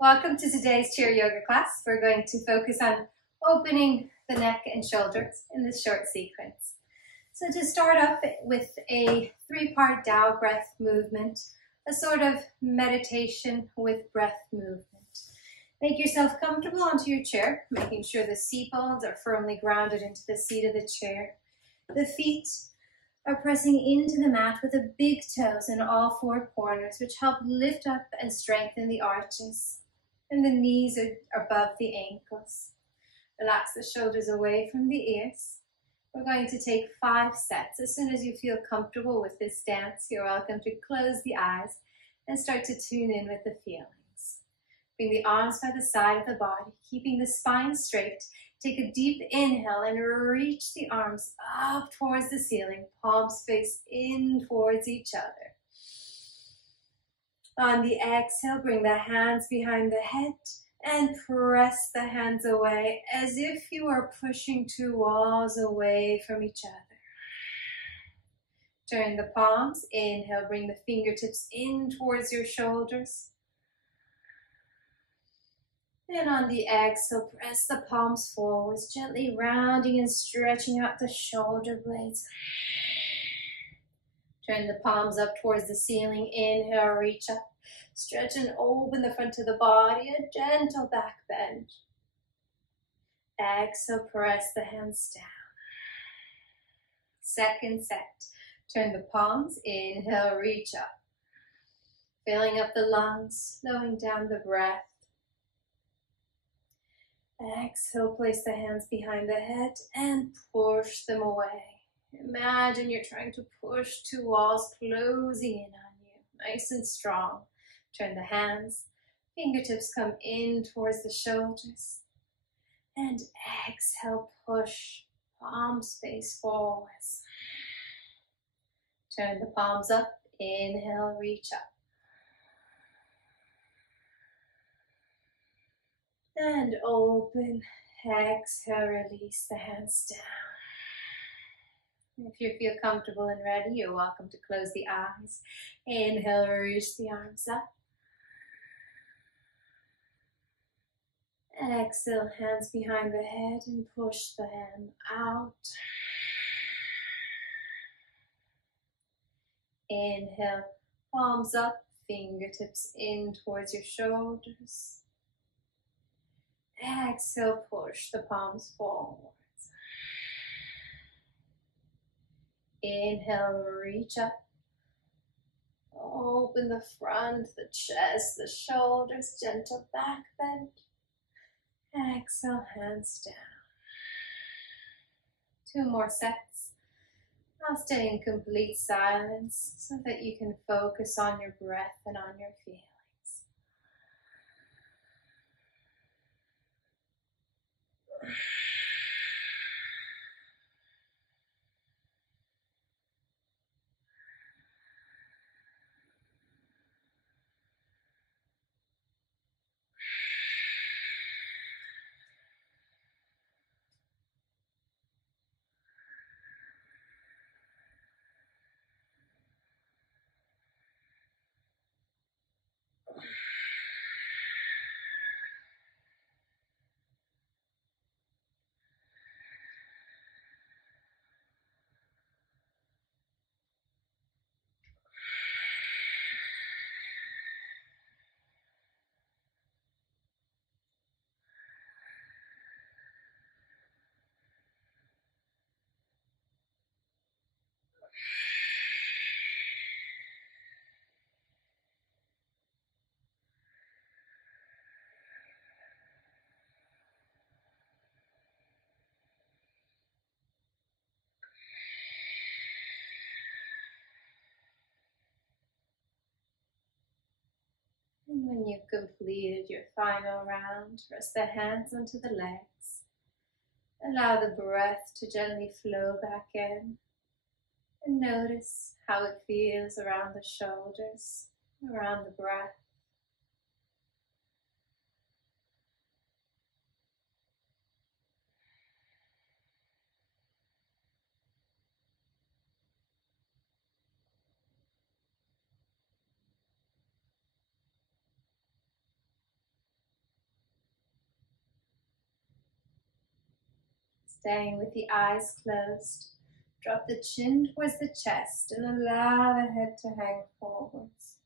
Welcome to today's chair yoga class. We're going to focus on opening the neck and shoulders in this short sequence. So to start up with a three-part Tao breath movement, a sort of meditation with breath movement. Make yourself comfortable onto your chair, making sure the seat bones are firmly grounded into the seat of the chair. The feet are pressing into the mat with the big toes in all four corners, which help lift up and strengthen the arches. And the knees are above the ankles. Relax the shoulders away from the ears. We're going to take 5 sets. As soon as you feel comfortable with this stance, you're welcome to close the eyes and start to tune in with the feelings. Bring the arms by the side of the body, keeping the spine straight. Take a deep inhale and reach the arms up towards the ceiling, palms face in towards each other. On the exhale, bring the hands behind the head and press the hands away as if you are pushing 2 walls away from each other. Turn the palms, inhale, bring the fingertips in towards your shoulders. And on the exhale, press the palms forwards, gently rounding and stretching out the shoulder blades. Turn the palms up towards the ceiling, inhale, reach up. Stretch and open the front of the body, a gentle back bend. Exhale, press the hands down. Second set. Turn the palms, inhale, reach up. Filling up the lungs, slowing down the breath. Exhale, place the hands behind the head and push them away. Imagine you're trying to push 2 walls closing in on you, nice and strong. Turn the hands, fingertips come in towards the shoulders. And exhale, push, palms face forwards. Turn the palms up, inhale, reach up. And open, exhale, release the hands down. If you feel comfortable and ready, you're welcome to close the eyes. Inhale, reach the arms up. Exhale, hands behind the head and push the hand out. Inhale, palms up, fingertips in towards your shoulders. Exhale, push the palms forwards. Inhale, reach up. Open the front, the chest, the shoulders, gentle back bend. Exhale, hands down. 2 more sets. I'll stay in complete silence so that you can focus on your breath and on your feelings. And when you've completed your final round, press the hands onto the legs. Allow the breath to gently flow back in. And notice how it feels around the shoulders, around the breath. Staying with the eyes closed. Drop the chin towards the chest and allow the head to hang forwards.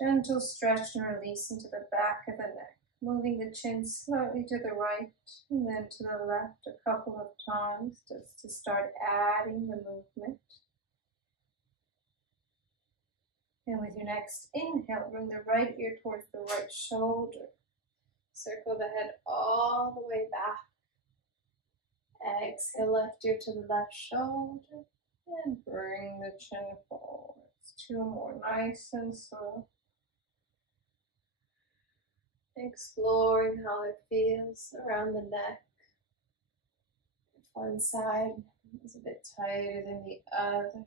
Gentle stretch and release into the back of the neck, moving the chin slightly to the right and then to the left a couple of times just to start adding the movement. And with your next inhale, bring the right ear towards the right shoulder. Circle the head all the way back. Exhale, left ear to the left shoulder and bring the chin forwards. Two more, nice and slow. Exploring how it feels around the neck. If one side is a bit tighter than the other.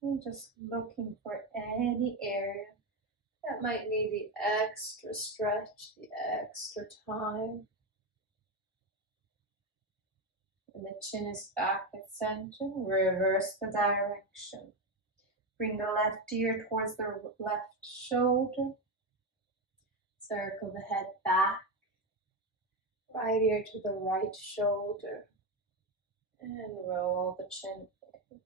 And just looking for any area that might need the extra stretch, the extra time. When the chin is back at center, reverse the direction. Bring the left ear towards the left shoulder. Circle the head back. Right ear to the right shoulder. And roll the chin in.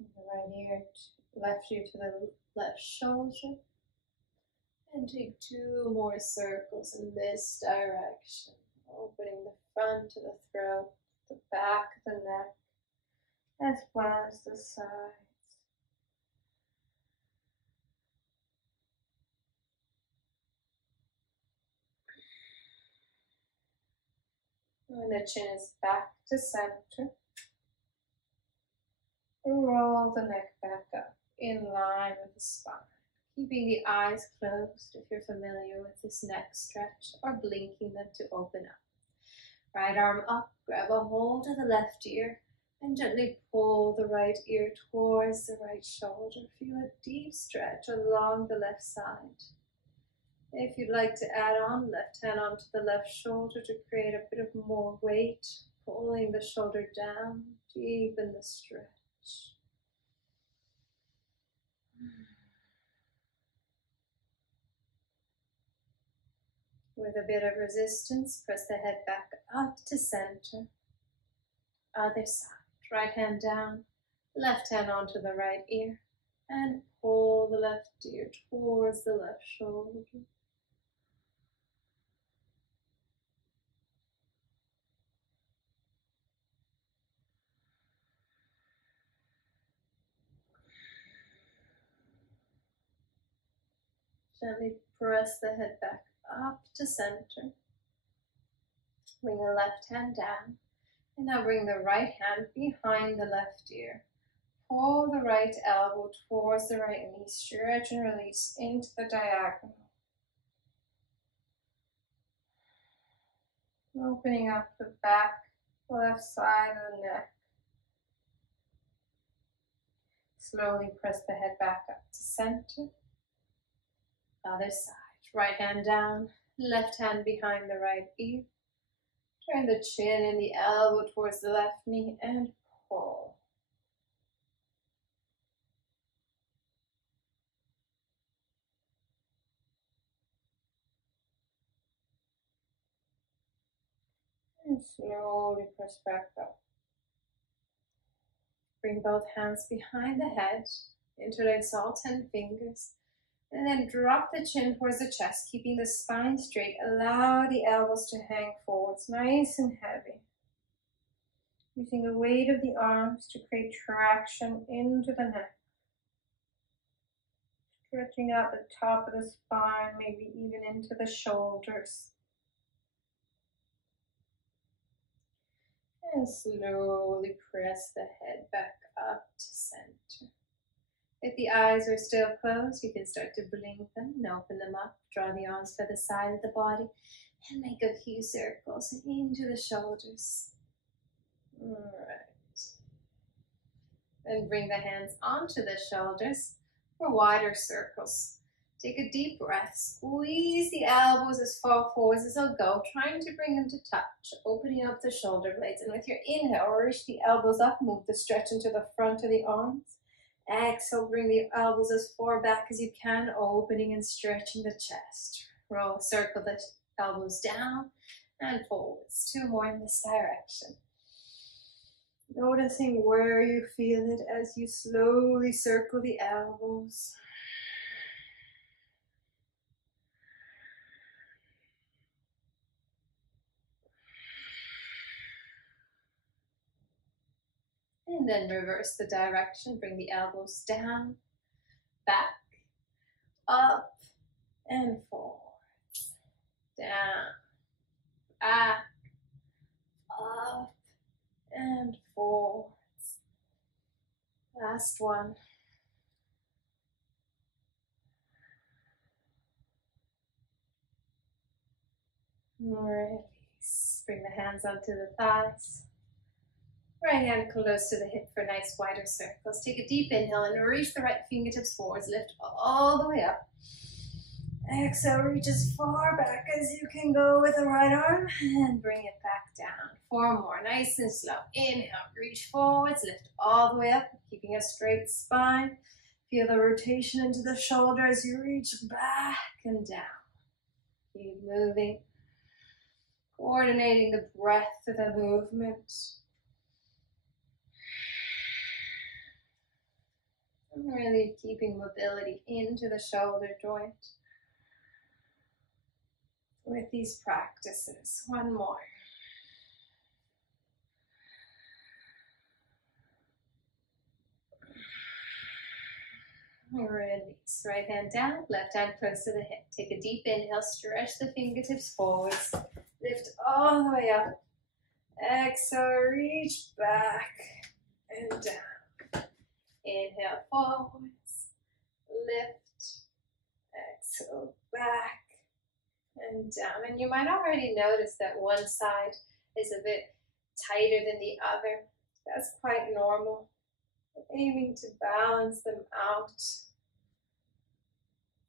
The right ear, left ear to the left shoulder. And take two more circles in this direction. Opening the front of the throat, the back of the neck, as well as the sides. When the chin is back to center, roll the neck back up in line with the spine. Keeping the eyes closed if you're familiar with this neck stretch, or blinking them to open up. Right arm up, grab a hold of the left ear and gently pull the right ear towards the right shoulder. Feel a deep stretch along the left side. If you'd like to add on, left hand onto the left shoulder to create a bit of more weight, pulling the shoulder down, deepen the stretch. With a bit of resistance, press the head back up to center. Other side. Right hand down, left hand onto the right ear, and pull the left ear towards the left shoulder. Gently press the head back up to center. Bring the left hand down. And now bring the right hand behind the left ear. Pull the right elbow towards the right knee. Stretch and release into the diagonal. Opening up the back, left side of the neck. Slowly press the head back up to center. Other side. Right hand down, left hand behind the right ear. Turn the chin and the elbow towards the left knee and pull. And slowly press back up. Bring both hands behind the head, interlace all 10 fingers, and then drop the chin towards the chest, keeping the spine straight. Allow the elbows to hang forwards, nice and heavy. Using the weight of the arms to create traction into the neck. Stretching out the top of the spine, maybe even into the shoulders. And slowly press the head back up to center. If the eyes are still closed, you can start to blink them and open them up. Draw the arms to the side of the body and make a few circles into the shoulders. All right. Then bring the hands onto the shoulders for wider circles. Take a deep breath. Squeeze the elbows as far forward as they'll go, trying to bring them to touch, opening up the shoulder blades. And with your inhale, reach the elbows up, move the stretch into the front of the arms. Exhale, bring the elbows as far back as you can, opening and stretching the chest. Roll, circle the elbows down and forwards. 2 more in this direction. Noticing where you feel it as you slowly circle the elbows. And then reverse the direction. Bring the elbows down, back, up, and forwards. Down, back, up, and forwards. Last one. Release. Bring the hands onto the thighs. Right hand close to the hip for nice wider circles. Take a deep inhale and reach the right fingertips forwards. Lift all the way up. Exhale, reach as far back as you can go with the right arm and bring it back down. 4 more, nice and slow. Inhale, reach forwards, lift all the way up, keeping a straight spine. Feel the rotation into the shoulder as you reach back and down. Keep moving, coordinating the breath to the movement. And really keeping mobility into the shoulder joint. With these practices, 1 more. Release, right hand down, left hand close to the hip. Take a deep inhale, stretch the fingertips forwards, lift all the way up. Exhale, reach back and down. Inhale, forwards, lift, exhale, back and down. And you might already notice that one side is a bit tighter than the other. That's quite normal. Aiming to balance them out.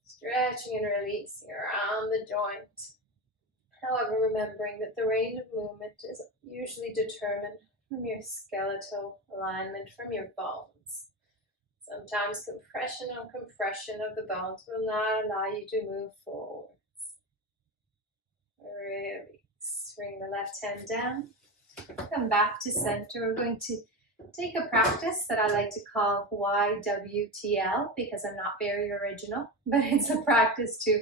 Stretching and releasing around the joint. However, remembering that the range of movement is usually determined from your skeletal alignment, from your bones. Sometimes compression on compression of the bones will not allow you to move forwards. Release. Bring the left hand down. Come back to center. We're going to take a practice that I like to call YWTL because I'm not very original, but it's a practice to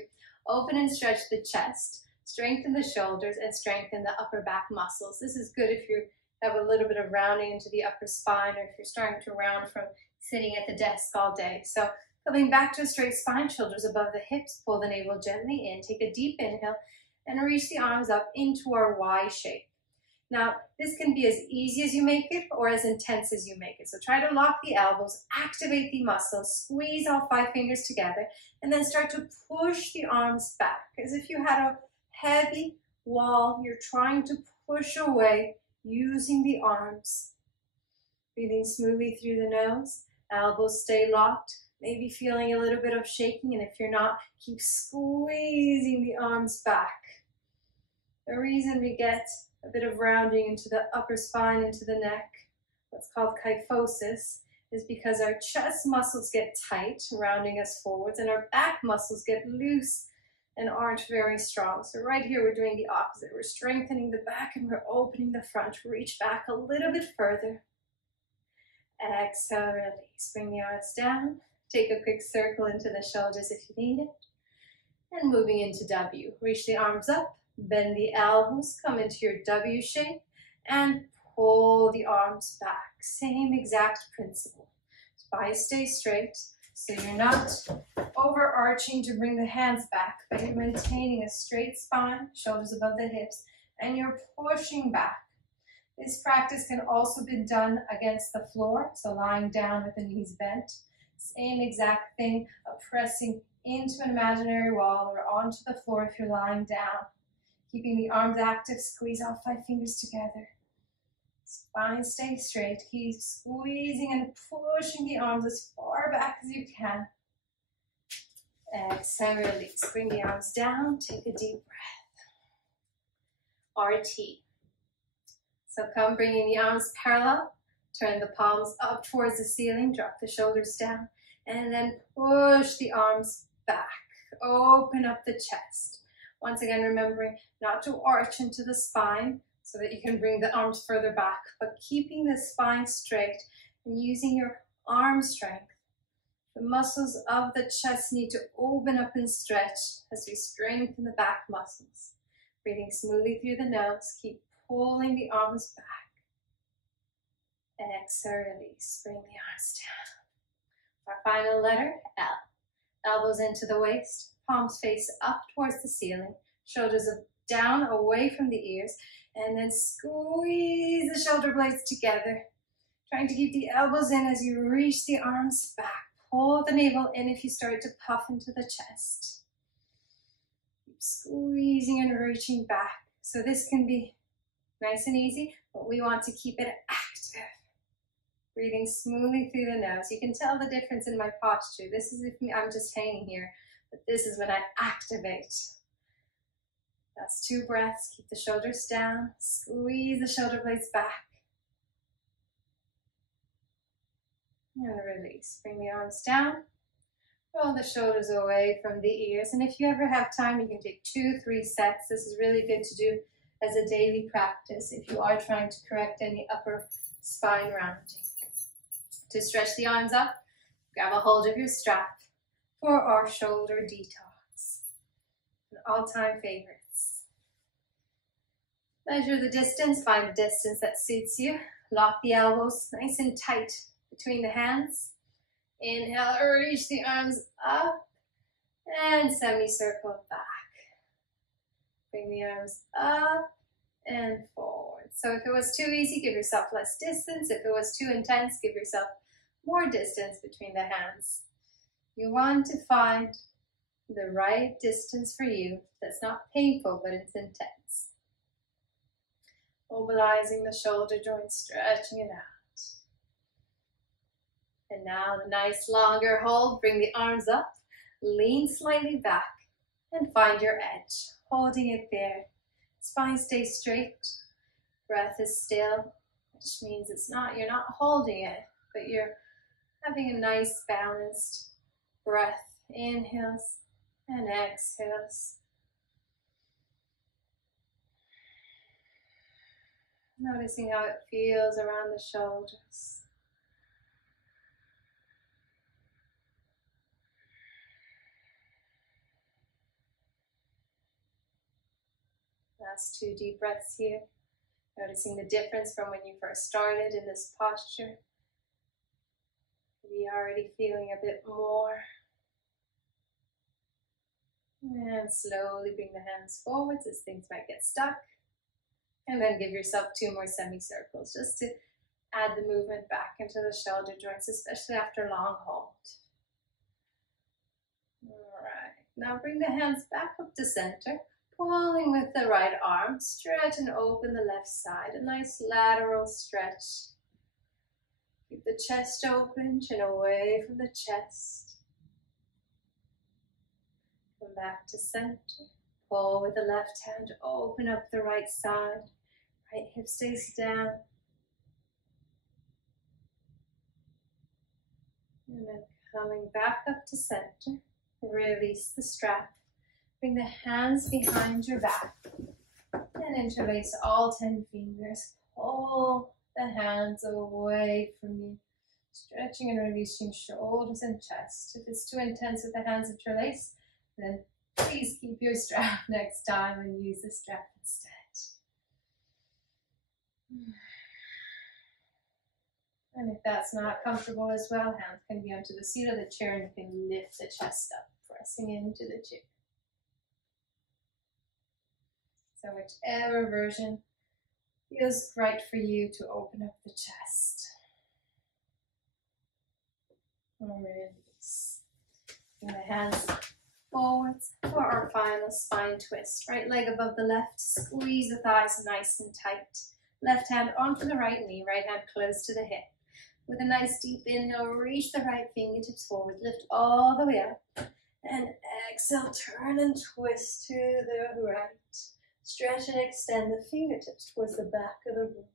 open and stretch the chest, strengthen the shoulders, and strengthen the upper back muscles. This is good if you have a little bit of rounding into the upper spine or if you're starting to round from sitting at the desk all day. So coming back to a straight spine, shoulders above the hips, pull the navel gently in, take a deep inhale, and reach the arms up into our Y shape. Now, this can be as easy as you make it or as intense as you make it. So try to lock the elbows, activate the muscles, squeeze all 5 fingers together, and then start to push the arms back as if you had a heavy wall you're trying to push away using the arms. Breathing smoothly through the nose, elbows stay locked, maybe feeling a little bit of shaking, and if you're not, keep squeezing the arms back. The reason we get a bit of rounding into the upper spine, into the neck, what's called kyphosis, is because our chest muscles get tight, rounding us forwards, and our back muscles get loose and aren't very strong. So right here, we're doing the opposite. We're strengthening the back and we're opening the front. Reach back a little bit further. Exhale, release. Bring the arms down. Take a quick circle into the shoulders if you need it. And moving into W. Reach the arms up. Bend the elbows, come into your W shape, and pull the arms back. Same exact principle. Spine stays straight, so you're not overarching to bring the hands back, but you're maintaining a straight spine, shoulders above the hips, and you're pushing back. This practice can also be done against the floor, so lying down with the knees bent. Same exact thing, pressing into an imaginary wall or onto the floor if you're lying down. Keeping the arms active, squeeze all 5 fingers together. Spine stays straight. Keep squeezing and pushing the arms as far back as you can. Exhale, release. Bring the arms down. Take a deep breath. RT. So come bringing the arms parallel. Turn the palms up towards the ceiling. Drop the shoulders down. And then push the arms back. Open up the chest. Once again, remembering not to arch into the spine so that you can bring the arms further back, but keeping the spine straight and using your arm strength. The muscles of the chest need to open up and stretch as we strengthen the back muscles. Breathing smoothly through the nose, keep pulling the arms back. Exhale, release, bring the arms down. Our final letter, L. Elbows into the waist, palms face up towards the ceiling, shoulders down away from the ears, and then squeeze the shoulder blades together. Trying to keep the elbows in as you reach the arms back. Pull the navel in if you start to puff into the chest. Keep squeezing and reaching back. So this can be nice and easy, but we want to keep it active. Breathing smoothly through the nose. You can tell the difference in my posture. This is if I'm just hanging here, but this is when I activate. That's 2 breaths. Keep the shoulders down. Squeeze the shoulder blades back. And release. Bring the arms down. Roll the shoulders away from the ears. And if you ever have time, you can take 2, 3 sets. This is really good to do as a daily practice if you are trying to correct any upper spine rounding. To stretch the arms up, grab a hold of your strap for our shoulder detox. An all-time favorites. Measure the distance, find the distance that suits you. Lock the elbows nice and tight between the hands. Inhale, reach the arms up and semicircle back. Bring the arms up and forward. So if it was too easy, give yourself less distance. If it was too intense, give yourself more distance between the hands. You want to find the right distance for you that's not painful, but it's intense. Mobilizing the shoulder joints, stretching it out. And now the nice longer hold, bring the arms up, lean slightly back, and find your edge, holding it there. Spine stays straight, breath is still, which means you're not holding it, but you're having a nice balanced breath, inhales and exhales. Noticing how it feels around the shoulders. Last 2 deep breaths here. Noticing the difference from when you first started in this posture. Maybe already feeling a bit more. And slowly bring the hands forwards as things might get stuck. And then give yourself 2 more semicircles just to add the movement back into the shoulder joints, especially after a long hold. All right, now bring the hands back up to center. Pulling with the right arm, stretch and open the left side. A nice lateral stretch. Keep the chest open, chin away from the chest. Come back to center. Pull with the left hand, open up the right side. Right hip stays down. And then coming back up to center. Release the strap. Bring the hands behind your back and interlace all 10 fingers. Pull the hands away from you, stretching and releasing shoulders and chest. If it's too intense with the hands interlaced, then please keep your strap next time and use the strap instead. And if that's not comfortable as well, hands can be onto the seat of the chair and you can lift the chest up, pressing into the chair. So whichever version feels right for you to open up the chest. And release. Bring the hands forwards for our final spine twist. Right leg above the left, squeeze the thighs nice and tight. Left hand onto the right knee, right hand close to the hip. With a nice deep inhale, reach the right fingertips forward, lift all the way up. And exhale, turn and twist to the right. Stretch and extend the fingertips towards the back of the room.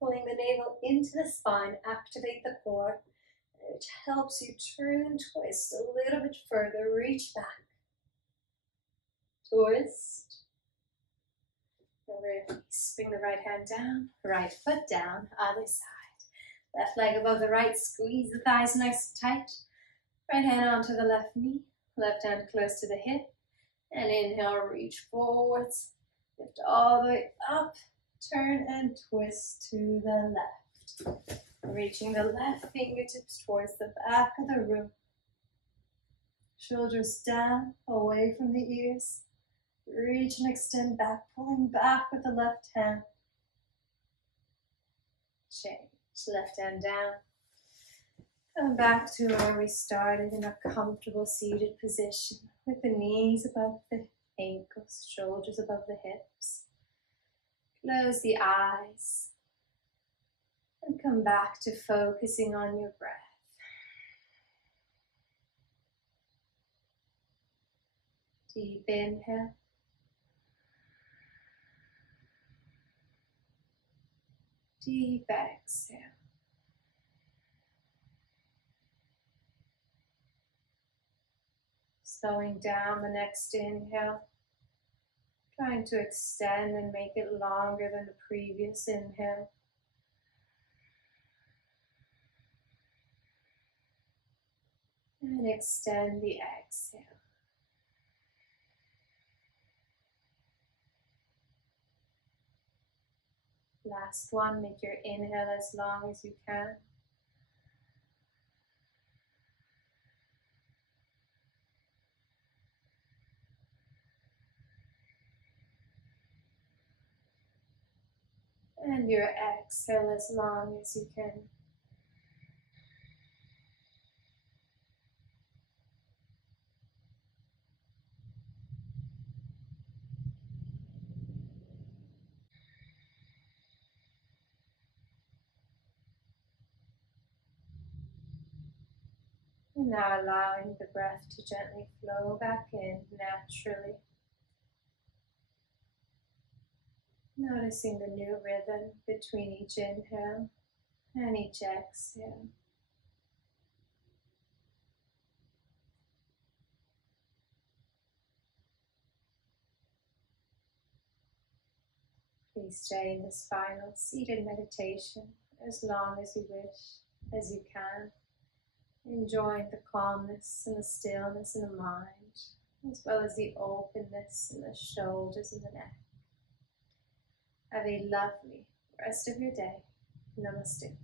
Pulling the navel into the spine, activate the core, which helps you turn and twist a little bit further, reach back. twist. Release. Bring the right hand down, right foot down, other side. Left leg above the right, squeeze the thighs nice and tight. Right hand onto the left knee, left hand close to the hip. And inhale, reach forwards. Lift all the way up, turn and twist to the left. Reaching the left fingertips towards the back of the room. Shoulders down, away from the ears. Reach and extend back, pulling back with the left hand. Change, left hand down. Come back to where we started in a comfortable seated position with the knees above the ankles, shoulders above the hips. Close the eyes and come back to focusing on your breath. Deep inhale. Deep exhale. Slowing down the next inhale. Trying to extend and make it longer than the previous inhale. And extend the exhale. Last one, make your inhale as long as you can. And your exhale as long as you can. And now allowing the breath to gently flow back in naturally. Noticing the new rhythm between each inhale and each exhale. Please stay in this final seated meditation as long as you wish, as you can. Enjoying the calmness and the stillness in the mind, as well as the openness in the shoulders and the neck. Have a lovely rest of your day. Namaste.